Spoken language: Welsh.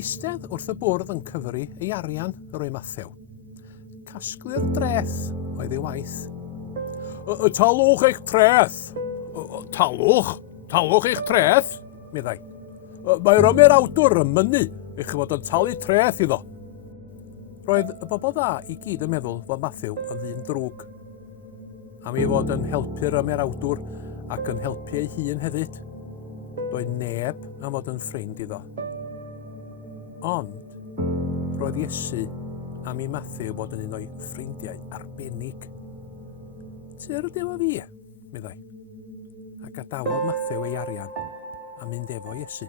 Eistedd wrth y bwrdd yn cyfri ei arian yr o'i Mathew. Casglwr dreth oedd ei waith. Talwch eich treth. Talwch eich treth, meddai. Mae'r ymerawdwr yn mynnu eich fod yn talu treth iddo. Roedd y bobl dda i gyd yn meddwl fod Mathew yn ddyn drwg. Am ei fod yn helpu'r ymerawdwr ac yn helpu ei hun hefyd. Doedd neb am fod yn ffrind iddo. Ond roedd Iesu am ei Mathew bod yn un o'i ffrindiau arbennig. Tyr efo fi, meddai. A gadawodd Mathew ei arian a mynd efo Iesu.